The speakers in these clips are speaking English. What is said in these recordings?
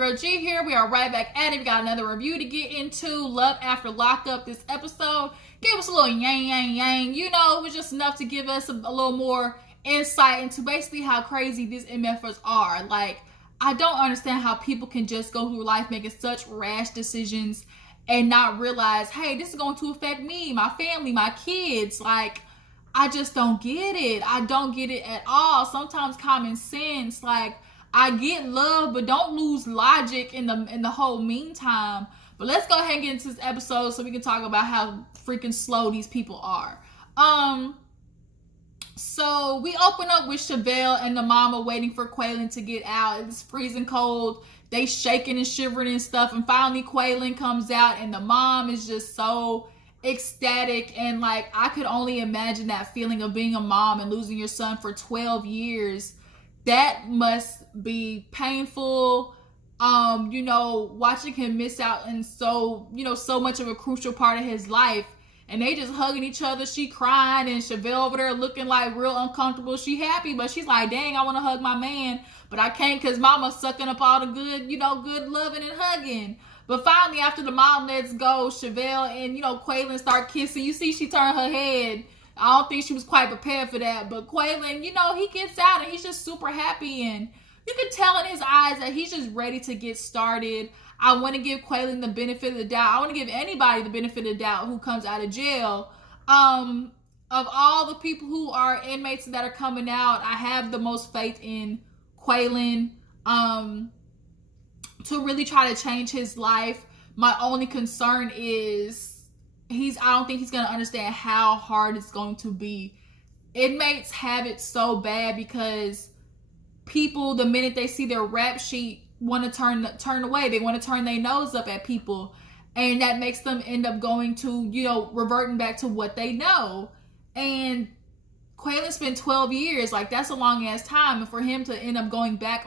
girl G here. We are right back at it. We got another review to get into. Love After Lockup. This episode gave us a little yang. You know, it was just enough to give us a little more insight into basically how crazy these MFers are. Like, I don't understand how people can just go through life making such rash decisions and not realize, hey, this is going to affect me, my family, my kids. Like, I just don't get it. I don't get it at all. Sometimes common sense, like, I get love, but don't lose logic in the whole meantime. But let's go ahead and get into this episode so we can talk about how freaking slow these people are. So we open up with Shavel and the mama waiting for Quaylon to get out. It's freezing cold. They shaking and shivering and stuff. And finally Quaylon comes out and the mom is just so ecstatic. And like, I could only imagine that feeling of being a mom and losing your son for 12 years. That must be painful. You know, watching him miss out and so much of a crucial part of his life. And they just hugging each other. She crying and Shavel over there looking like real uncomfortable. She happy, but she's like, dang, I want to hug my man, but I can't because mama's sucking up all the good, good loving and hugging. But finally, after the mom lets go, Shavel and, Quaylon start kissing. You see she turned her head. I don't think she was quite prepared for that. But Quaylon, he gets out and he's just super happy. And you can tell in his eyes that he's just ready to get started. I want to give Quaylon the benefit of the doubt. I want to give anybody the benefit of the doubt who comes out of jail. Of all the people who are inmates that are coming out, I have the most faith in Quaylon to really try to change his life. My only concern is I don't think he's going to understand how hard it's going to be. Inmates have it so bad because people, the minute they see their rap sheet, want to turn away. They want to turn their nose up at people, and that makes them end up going to reverting back to what they know. And Quaylon spent 12 years, like that's a long ass time, and for him to end up going back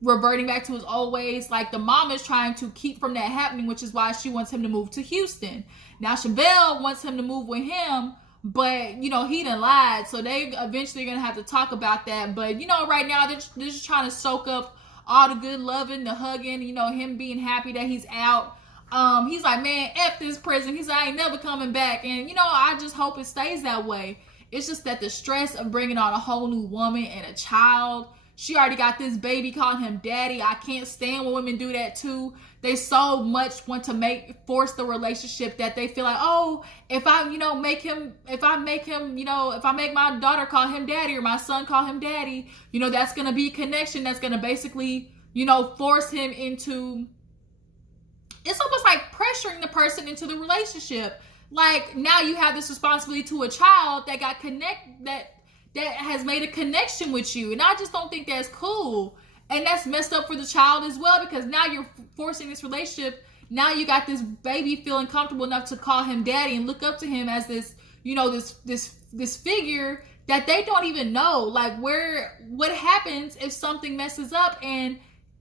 reverting back to his old ways, like the mom is trying to keep from that happening, which is why she wants him to move to Houston. Now Shavel wants him to move with him, but he done lied, so they eventually gonna have to talk about that. But right now they're just trying to soak up all the good loving, the hugging, him being happy that he's out. He's like, man, F this prison. He's like, I ain't never coming back. And, I just hope it stays that way. It's just that the stress of bringing on a whole new woman and a child. She already got this baby calling him daddy. I can't stand when women do that too. They so much want to force the relationship that they feel like, oh, if I make my daughter call him daddy or my son call him daddy, that's going to be a connection that's going to basically, force him into, it's almost like pressuring the person into the relationship. Like now you have this responsibility to a child that that has made a connection with you. And I just don't think that's cool. And that's messed up for the child as well, because now you're forcing this relationship. Now you got this baby feeling comfortable enough to call him daddy and look up to him as this, this figure that they don't even know. Like what happens if something messes up and,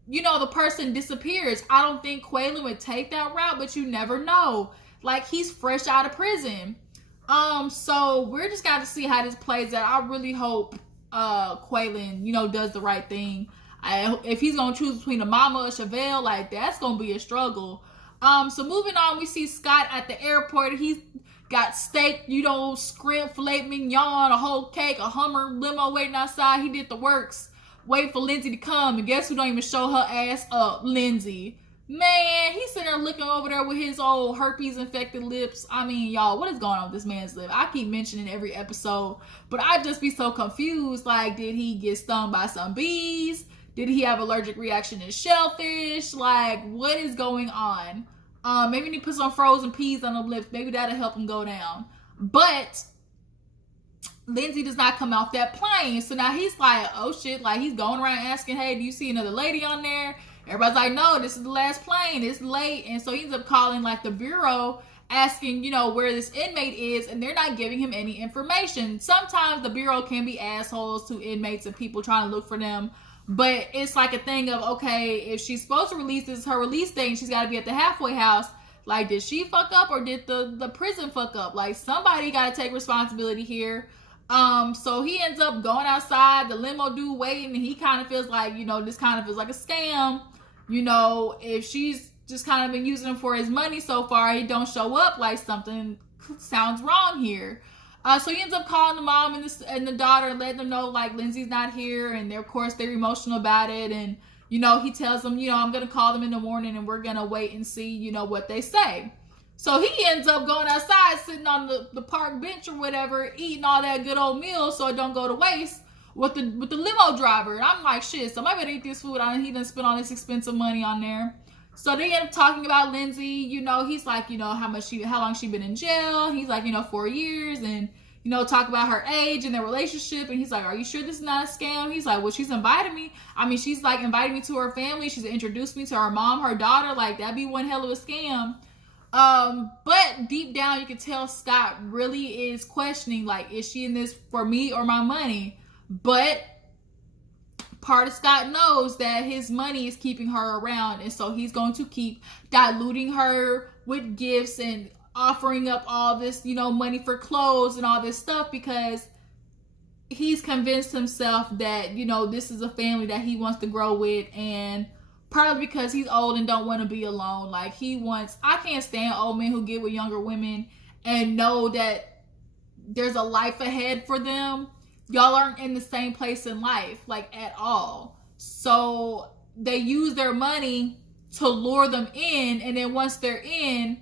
the person disappears. I don't think Quaylon would take that route, but you never know. Like he's fresh out of prison. So we're just got to see how this plays out. I really hope Quaylon, does the right thing. If he's gonna choose between the mama or Shavel, like that's gonna be a struggle. So moving on, we see Scott at the airport. He's got steak, scrimp, filet mignon, a whole cake, a Hummer limo waiting outside. He did the works, wait for Lindsey to come, and guess who don't even show her ass up? Lindsey. Man, he's sitting there looking over there with his old herpes infected lips. I mean, y'all, what is going on with this man's lip? I keep mentioning every episode, but I just be so confused. Like, did he get stung by some bees? Did he have allergic reaction to shellfish? Like, what is going on? Maybe he need to put some frozen peas on the lips. Maybe that'll help him go down. But Lindsey does not come off that plane. So now he's like, oh shit. Like, he's going around asking, hey, do you see another lady on there? Everybody's like, no, this is the last plane. It's late. And so he ends up calling like the bureau asking, where this inmate is, and they're not giving him any information. Sometimes the bureau can be assholes to inmates and people trying to look for them. But it's like a thing of, okay, if she's supposed to release this, her release date, she's got to be at the halfway house. Like, did she fuck up or did the prison fuck up? Like, somebody got to take responsibility here. So he ends up going outside, the limo dude waiting, and he kind of feels like, this kind of feels like a scam. you know, if she's just kind of been using him for his money so far, he don't show up, like something sounds wrong here. So he ends up calling the mom and the daughter and letting them know, like, Lindsey's not here, and of course they're emotional about it. And you know, he tells them, you know, I'm gonna call them in the morning and we're gonna wait and see, you know, what they say. So he ends up going outside, sitting on the park bench or whatever, eating all that good old meal so it don't go to waste with the limo driver. And I'm like, shit, somebody better eat this food. He done spent all this expensive money on there. So they end up talking about Lindsey. You know, he's like, you know, how long she been in jail. He's like, you know, 4 years, and you know, talk about her age and their relationship. And he's like, are you sure this is not a scam? He's like, well, she's invited me. I mean, she's like invited me to her family. She's introduced me to her mom, her daughter. Like, that'd be one hell of a scam. But deep down, you can tell Scott really is questioning, like, is she in this for me or my money? But part of Scott knows that his money is keeping her around, and so he's going to keep diluting her with gifts and offering up all this, you know, money for clothes and all this stuff, because he's convinced himself that, you know, this is a family that he wants to grow with, and probably because he's old and don't want to be alone. Like, I can't stand old men who get with younger women and know that there's a life ahead for them. Y'all aren't in the same place in life, like, at all. So they use their money to lure them in, and then once they're in,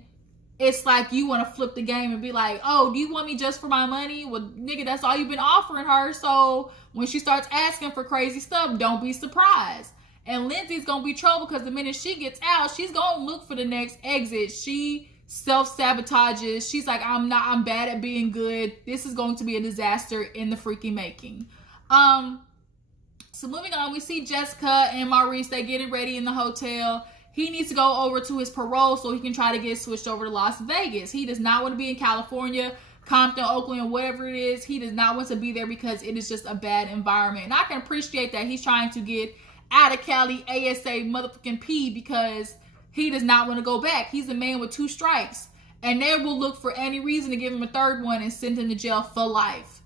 it's like you want to flip the game and be like, oh, do you want me just for my money? Well, nigga, that's all you've been offering her. So when she starts asking for crazy stuff, don't be surprised. And Lindsey's going to be trouble, because the minute she gets out, she's going to look for the next exit. She self-sabotages. She's like, I'm bad at being good. This is going to be a disaster in the freaking making. So moving on, we see Jessica and Maurice. They getting ready in the hotel. He needs to go over to his parole so he can try to get switched over to Las Vegas. He does not want to be in California, Compton, Oakland, or whatever it is. He does not want to be there because it is just a bad environment. And I can appreciate that he's trying to get out of Cali ASA motherfucking P, because he does not want to go back. He's a man with 2 strikes, and they will look for any reason to give him a 3rd one and send him to jail for life.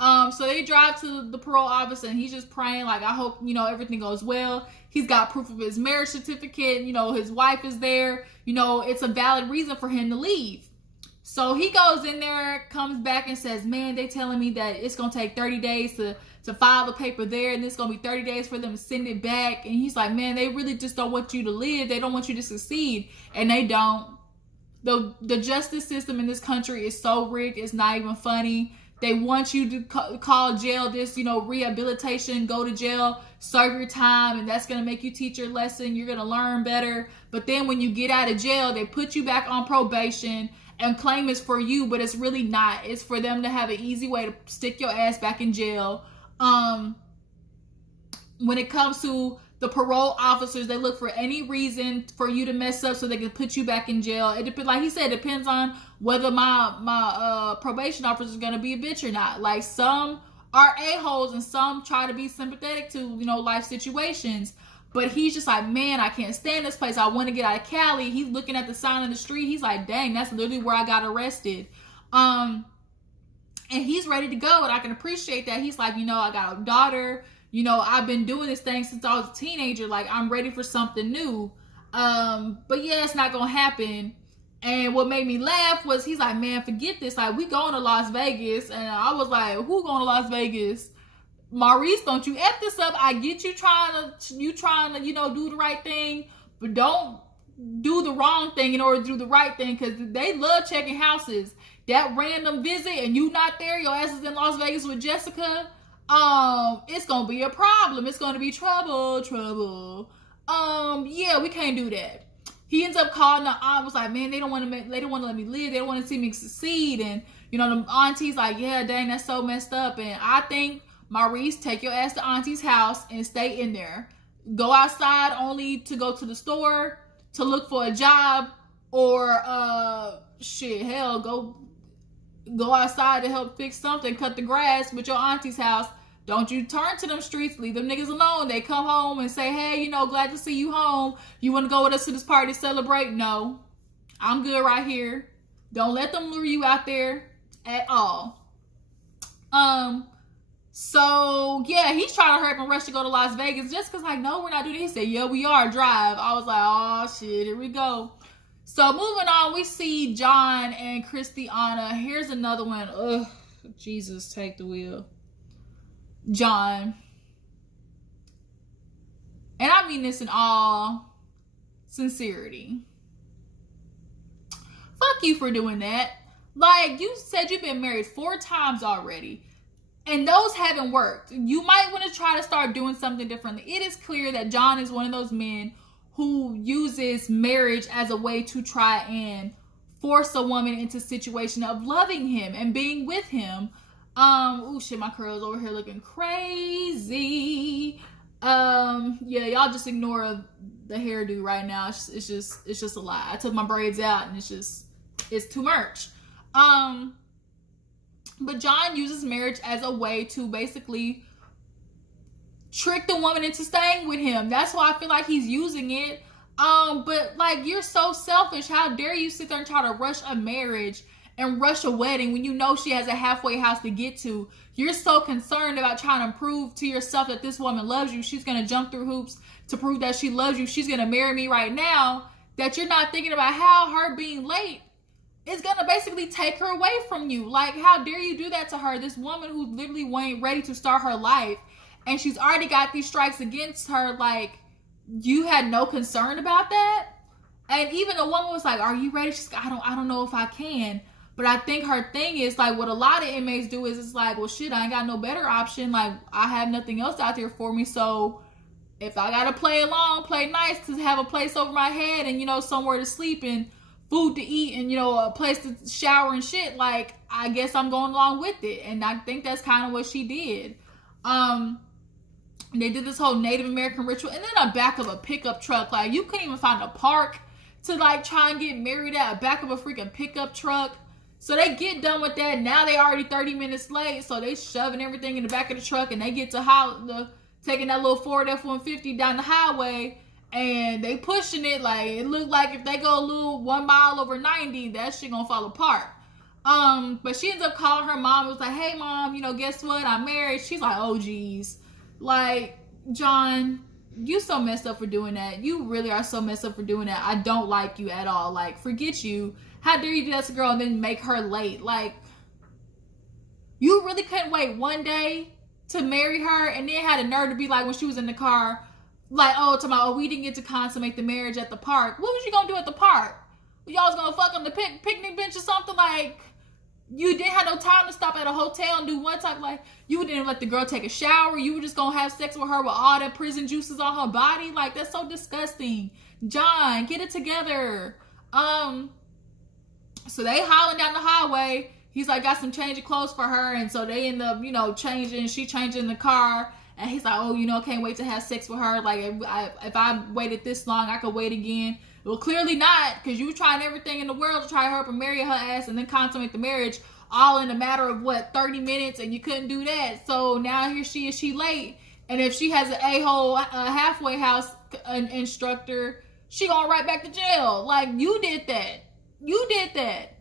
So they drive to the parole office, and he's just praying, like, I hope, you know, everything goes well. He's got proof of his marriage certificate. You know, his wife is there. You know, it's a valid reason for him to leave. So he goes in there, comes back and says, man, they telling me that it's going to take 30 days to file the paper there, and it's going to be 30 days for them to send it back. And he's like, man, they really just don't want you to live. They don't want you to succeed. And they don't. The justice system in this country is so rigged, it's not even funny. They want you to call jail this, you know, rehabilitation, go to jail, serve your time, and that's going to make you teach your lesson. You're going to learn better. But then when you get out of jail, they put you back on probation and claim it's for you, but it's really not. It's for them to have an easy way to stick your ass back in jail. When it comes to the parole officers, they look for any reason for you to mess up so they can put you back in jail. It depends, like he said, it depends on whether my probation officer is gonna be a bitch or not. Like, some are a-holes and some try to be sympathetic to, you know, life situations. But he's just like, man, I can't stand this place. I want to get out of Cali. He's looking at the sign on the street. He's like, dang, that's literally where I got arrested. And he's ready to go, and I can appreciate that. He's like, you know, I got a daughter. You know, I've been doing this thing since I was a teenager. Like, I'm ready for something new. But yeah, it's not going to happen. And what made me laugh was he's like, man, forget this. Like, we going to Las Vegas. And I was like, who going to Las Vegas? Maurice, don't you F this up. I get you trying to, you know, do the right thing. But don't do the wrong thing in order to do the right thing. Because they love checking houses. That random visit and you not there, your ass is in Las Vegas with Jessica. It's gonna be a problem. It's gonna be trouble. Yeah, we can't do that. He ends up calling the aunt, was like, man, they don't want to let me live. They don't want to see me succeed. And you know, the auntie's like, yeah, dang, that's so messed up. And I think, Maurice, take your ass to auntie's house and stay in there. Go outside only to go to the store, to look for a job, or go outside to help fix something, cut the grass with your auntie's house. Don't you turn to them streets. Leave them niggas alone. They come home and say, hey, you know, glad to see you home. You want to go with us to this party to celebrate? No. I'm good right here. Don't let them lure you out there at all. So yeah, he's trying to hurry up and rush to go to Las Vegas. Jessica's like, no, we're not doing it. He said, yeah, we are. Drive. I was like, oh shit, here we go. So moving on, we see John and Kristianna. Here's another one. Ugh, Jesus, take the wheel. John. And I mean this in all sincerity. Fuck you for doing that. Like, you said you've been married 4 times already. And those haven't worked. You might want to try to start doing something differently. It is clear that John is one of those men who uses marriage as a way to try and force a woman into a situation of loving him and being with him. Oh shit, my curls over here looking crazy. Yeah, y'all just ignore the hairdo right now. It's just a lie. I took my braids out and it's too much. But John uses marriage as a way to basically trick the woman into staying with him. That's why I feel like he's using it. But like, you're so selfish. How dare you sit there and try to rush a marriage and rush a wedding when you know she has a halfway house to get to? You're so concerned about trying to prove to yourself that this woman loves you. She's going to jump through hoops to prove that she loves you. She's going to marry me right now, that you're not thinking about how her being late is going to basically take her away from you. Like, how dare you do that to her? This woman who's literally ain't ready to start her life, and she's already got these strikes against her. Like, you had no concern about that? And even the woman was like, are you ready? She's like, I don't know if I can. But I think her thing is, like, what a lot of inmates do is it's like, well, shit, I ain't got no better option. Like, I have nothing else out there for me. So if I got to play along, play nice to have a place over my head and, you know, somewhere to sleep and food to eat and, you know, a place to shower and shit, like, I guess I'm going along with it. And I think that's kind of what she did. They did this whole Native American ritual, and then a back of a pickup truck. Like, you couldn't even find a park to, like, try and get married at, a back of a freaking pickup truck. So they get done with that. Now they already 30 minutes late, so they shoving everything in the back of the truck, and they get to taking that little Ford F-150 down the highway, and they pushing it. Like, it looked like if they go a little 1 mile over 90, that shit gonna fall apart. But she ends up calling her mom. It was like, hey mom, you know, guess what? I'm married. She's like, oh geez. Like, John, you so messed up for doing that. You really are so messed up for doing that. I don't like you at all. Like, forget you. How dare you do that to a girl and then make her late? Like, you really couldn't wait 1 day to marry her, and then had a nerve to be like, when she was in the car, like, oh, we didn't get to consummate the marriage at the park. What was you gonna do at the park? Y'all was gonna fuck on the picnic bench or something? Like, you didn't have no time to stop at a hotel and do one type, like, you didn't let the girl take a shower. You were just gonna have sex with her with all that prison juices on her body. Like, that's so disgusting. John, get it together. So they hollering down the highway. He's like, got some change of clothes for her. And so they end up, you know, changing. She changing the car. And he's like, oh, you know, can't wait to have sex with her. Like, if I waited this long, I could wait again. Well, clearly not, because you were trying everything in the world to try her up and marry her ass and then consummate the marriage all in a matter of, 30 minutes, and you couldn't do that. So now here she is, she late. And if she has an a-hole halfway house instructor, she going right back to jail. Like, you did that. You did that.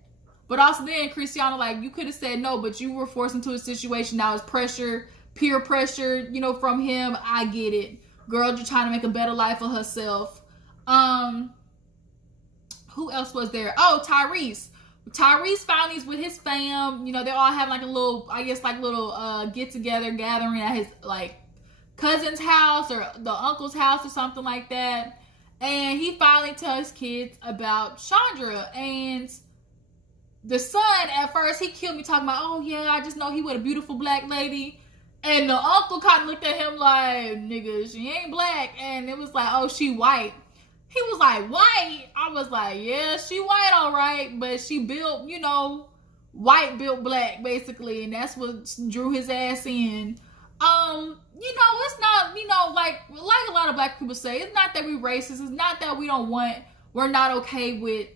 But also then, Kristianna, like, you could have said no, but you were forced into a situation that was pressure, peer pressure, you know, from him. I get it. Girl, you're trying to make a better life for herself. Who else was there? Oh, Tyrice. Tyrice finally is with his fam. You know, they all have like a little, I guess, like little get-together gathering at his, like, cousin's house or the uncle's house or something like that. And he finally tells kids about Chandra. And the son, at first, he killed me talking about, oh, yeah, I just know he with a beautiful black lady. And the uncle kind of looked at him like, nigga, she ain't black. And it was like, oh, she white. He was like, white? I was like, yeah, she white, all right. But she built, you know, white built black, basically. And that's what drew his ass in. You know, it's not, you know, like a lot of black people say, it's not that we racist. It's not that we're not okay with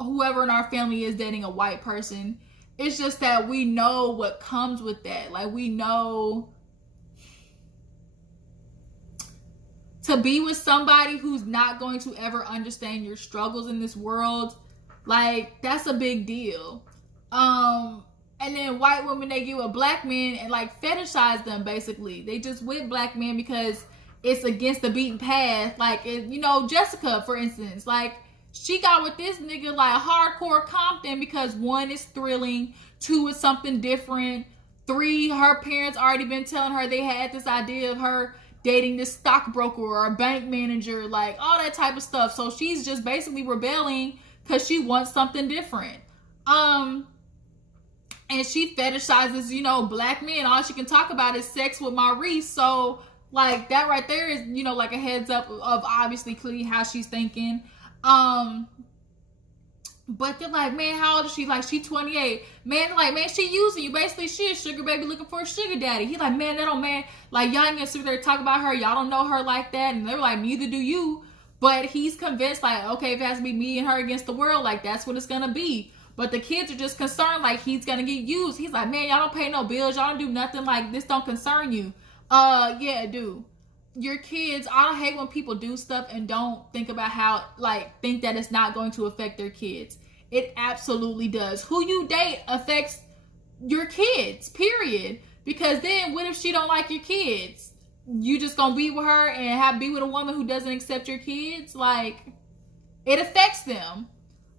whoever in our family is dating a white person. It's just that we know what comes with that. Like, we know to be with somebody who's not going to ever understand your struggles in this world, like, that's a big deal. And then white women, they get with black men and like fetishize them. Basically, they just with black men because it's against the beaten path. Like, you know, Jessica, for instance, like she got with this nigga like hardcore Compton because 1 is thrilling, 2 is something different, 3, her parents already been telling her they had this idea of her dating this stockbroker or a bank manager, like all that type of stuff. So she's just basically rebelling because she wants something different. And she fetishizes, you know, black men. All she can talk about is sex with Maurice. So like that right there is, you know, like a heads up of obviously clearly how she's thinking. But they're like, man, how old is she? Like, she 28. Man, like, man, she using you. Basically, she a sugar baby looking for a sugar daddy. He like, man, that don't, man, like, y'all ain't gonna sit there and talk about her. Y'all don't know her like that. And they're like, neither do you. But he's convinced, like, okay, if it has to be me and her against the world, like, that's what it's gonna be. But the kids are just concerned, like, he's gonna get used. He's like, man, y'all don't pay no bills. Y'all don't do nothing. Like, this don't concern you. Yeah, dude. Your kids, I don't hate when people do stuff and don't think about how, like, think that it's not going to affect their kids. It absolutely does. Who you date affects your kids, period. Because then what if she don't like your kids? You just gonna be with her and be with a woman who doesn't accept your kids? Like, it affects them.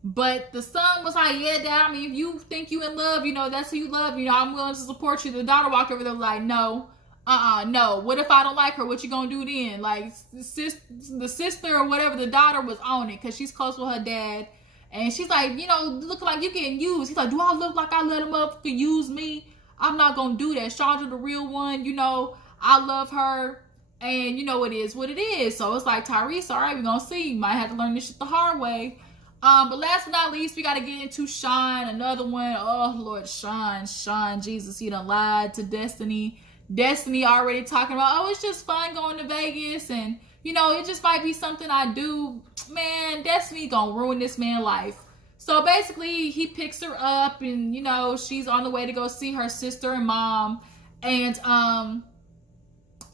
But the son was like, yeah, dad, I mean, if you think you in love, you know, that's who you love, you know, I'm willing to support you. The daughter walked over there like, no. No. What if I don't like her? What you gonna do then? Like, the sister or whatever, the daughter was on it because she's close with her dad. And she's like, you know, looking like you getting used. He's like, do I look like I let him up to use me? I'm not gonna do that. Chandra, the real one, you know, I love her. And, you know, it is what it is. So it's like, Tyrice, all right, we're gonna see. You might have to learn this shit the hard way. But last but not least, we got to get into Shawn, another one. Oh, Lord, Shawn, Jesus, he done lied to Destinie. Destinie already talking about, oh, it's just fun going to Vegas, and you know, it just might be something I do. Man, Destinie gonna ruin this man's life. So basically, he picks her up, and you know, she's on the way to go see her sister and mom, and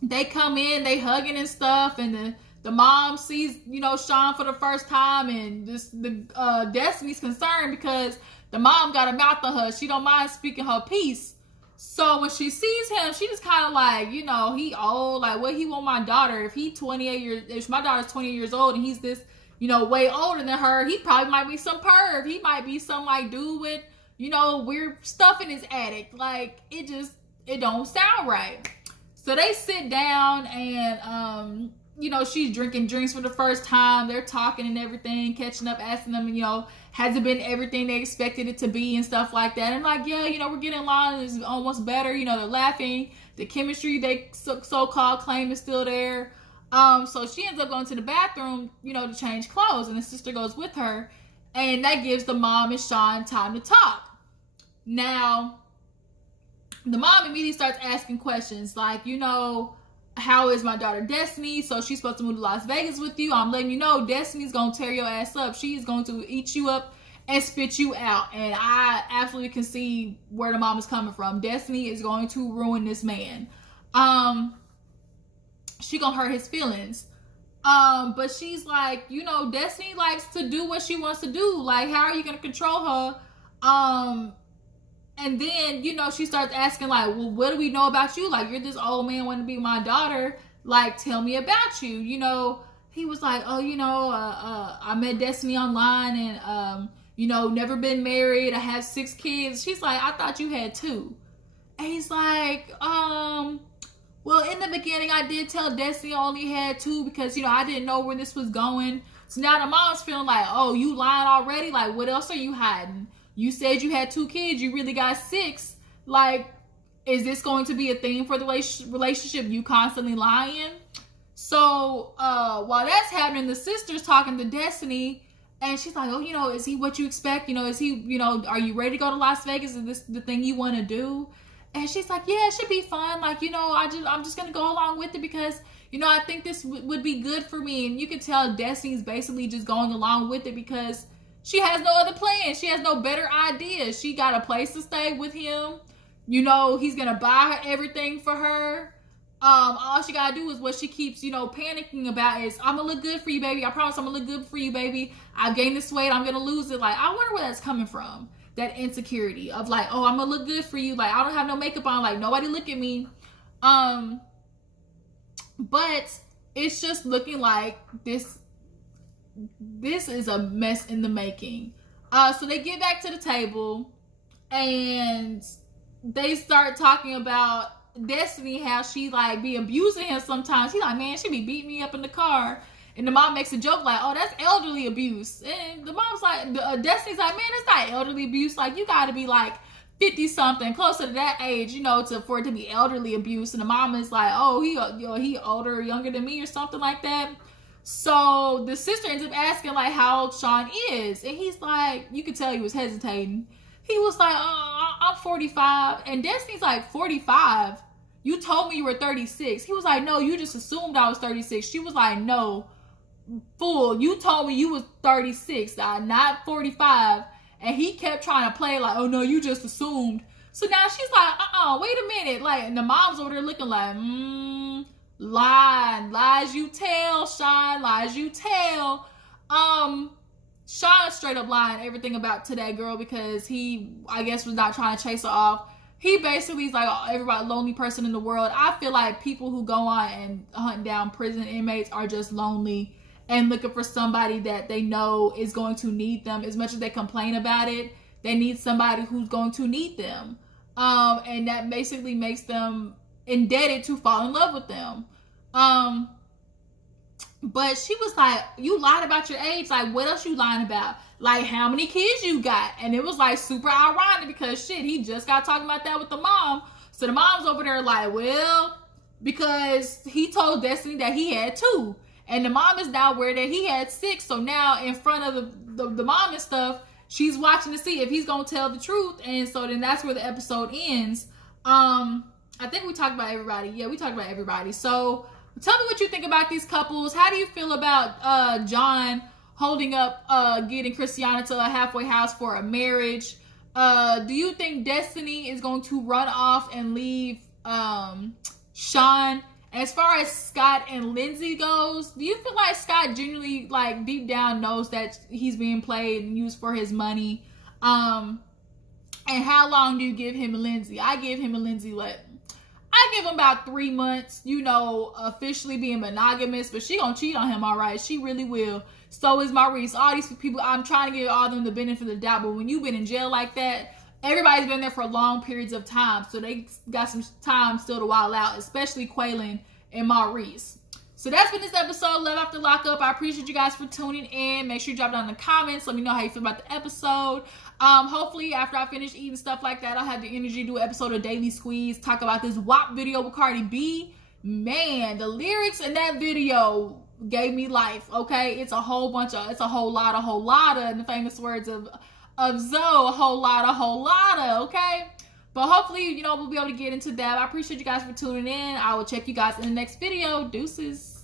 they come in, they hugging and stuff, and the mom sees, you know, Shawn for the first time, and Destinie's concerned because the mom got a mouth on her. She don't mind speaking her piece. So when she sees him, she just kind of like, you know, he old, like what he want my daughter. If my daughter's 28 years old and he's this, you know, way older than her, he probably might be some perv. He might be some like dude with, you know, weird stuff in his attic. Like, it don't sound right. So they sit down and, you know, she's drinking drinks for the first time. They're talking and everything, catching up, asking them, you know, has it been everything they expected it to be and stuff like that. And like, yeah, you know, we're getting along. It's almost better. You know, they're laughing. The chemistry they so-called claim is still there. So she ends up going to the bathroom, you know, to change clothes. And the sister goes with her. And that gives the mom and Shawn time to talk. Now, the mom immediately starts asking questions like, you know, how is my daughter Destinie? So she's supposed to move to Las Vegas with you. I'm letting you know Destinie's gonna tear your ass up. She's going to eat you up and spit you out. And I absolutely can see where the mom is coming from. Destinie is going to ruin this man. She gonna hurt his feelings. But she's like, you know, Destinie likes to do what she wants to do. Like, how are you gonna control her? And then, you know, she starts asking, like, well, what do we know about you? Like, you're this old man wanting to be my daughter. Like, tell me about you. You know, he was like, oh, you know, I met Destinie online and, you know, never been married. I have 6 kids. She's like, I thought you had 2. And he's like, well, in the beginning, I did tell Destinie I only had 2 because, you know, I didn't know where this was going. So now the mom's feeling like, oh, you lying already? Like, what else are you hiding? You said you had 2 kids. You really got 6. Like, is this going to be a thing for the relationship? You constantly lying? So, while that's happening, the sister's talking to Destinie. And she's like, oh, you know, is he what you expect? You know, is he, you know, are you ready to go to Las Vegas? Is this the thing you want to do? And she's like, yeah, it should be fun. Like, you know, I'm just going to go along with it because, you know, I think this would be good for me. And you can tell Destinie's basically just going along with it because she has no other plan. She has no better idea. She got a place to stay with him. You know, he's going to buy her everything for her. All she got to do is what she keeps, you know, panicking about is, I'm going to look good for you, baby. I promise I'm going to look good for you, baby. I've gained this weight. I'm going to lose it. Like, I wonder where that's coming from. that insecurity of like, oh, I'm gonna look good for you. Like, I don't have no makeup on. Like, nobody look at me. But it's just looking like this is a mess in the making. So they get back to the table and they start talking about Destinie, how she like be abusing him sometimes. He's like, man, she be beating me up in the car. And the mom makes a joke like, oh, that's elderly abuse. And the mom's like, Destiny's like, man, it's not elderly abuse. Like, you gotta be like 50 something, closer to that age, you know, for it to be elderly abuse. And the mom is like, oh, he older or younger than me or something like that. So the sister ends up asking like how old Shawn is. And he's like, you could tell he was hesitating. He was like, oh, I'm 45. And Destiny's like, 45? You told me you were 36. He was like, no, you just assumed I was 36. She was like, no, fool, you told me you was 36, not 45. And he kept trying to play like, oh no, you just assumed. So now she's like, wait a minute. Like, and the mom's over there looking like, lies you tell, Shawn, lies you tell. Shawn straight up lying everything about to that girl because he, I guess, was not trying to chase her off. He basically is like, oh, everybody lonely person in the world. I feel like people who go on and hunt down prison inmates are just lonely and looking for somebody that they know is going to need them. As much as they complain about it, they need somebody who's going to need them. And that basically makes them indebted to fall in love with them. But she was like, you lied about your age. Like, what else you lying about? Like, how many kids you got? And it was like super ironic because shit, he just got talking about that with the mom. So the mom's over there like, well, because he told Destinie that he had 2. And the mom is now aware that he had 6. So now in front of the mom and stuff, she's watching to see if he's going to tell the truth. And so then that's where the episode ends. I think we talked about everybody. Yeah, we talked about everybody. So tell me what you think about these couples. How do you feel about John holding up getting Kristianna to a halfway house for a marriage? Do you think Destinie is going to run off and leave Shawn? As far as Scott and Lindsey goes, do you feel like Scott genuinely, like, deep down knows that he's being played and used for his money? And how long do you give him and Lindsey? I give him and Lindsey I give him about 3 months, you know, officially being monogamous, but she gonna cheat on him, all right? She really will. So is Maurice. All these people, I'm trying to give all of them the benefit of the doubt, but when you've been in jail like that, everybody's been there for long periods of time, so they got some time still to wild out, especially Quaylon and Maurice. So that's been this episode, Love After Lockup. I appreciate you guys for tuning in. Make sure you drop down in the comments. Let me know how you feel about the episode. Hopefully, after I finish eating stuff like that, I'll have the energy to do an episode of Daily Squeeze, talk about this WAP video with Cardi B. Man, the lyrics in that video gave me life, okay? It's a whole lot of, in the famous words of Zoe, a whole lot of, okay? But hopefully, you know, we'll be able to get into that. I appreciate you guys for tuning in. I will check you guys in the next video. Deuces.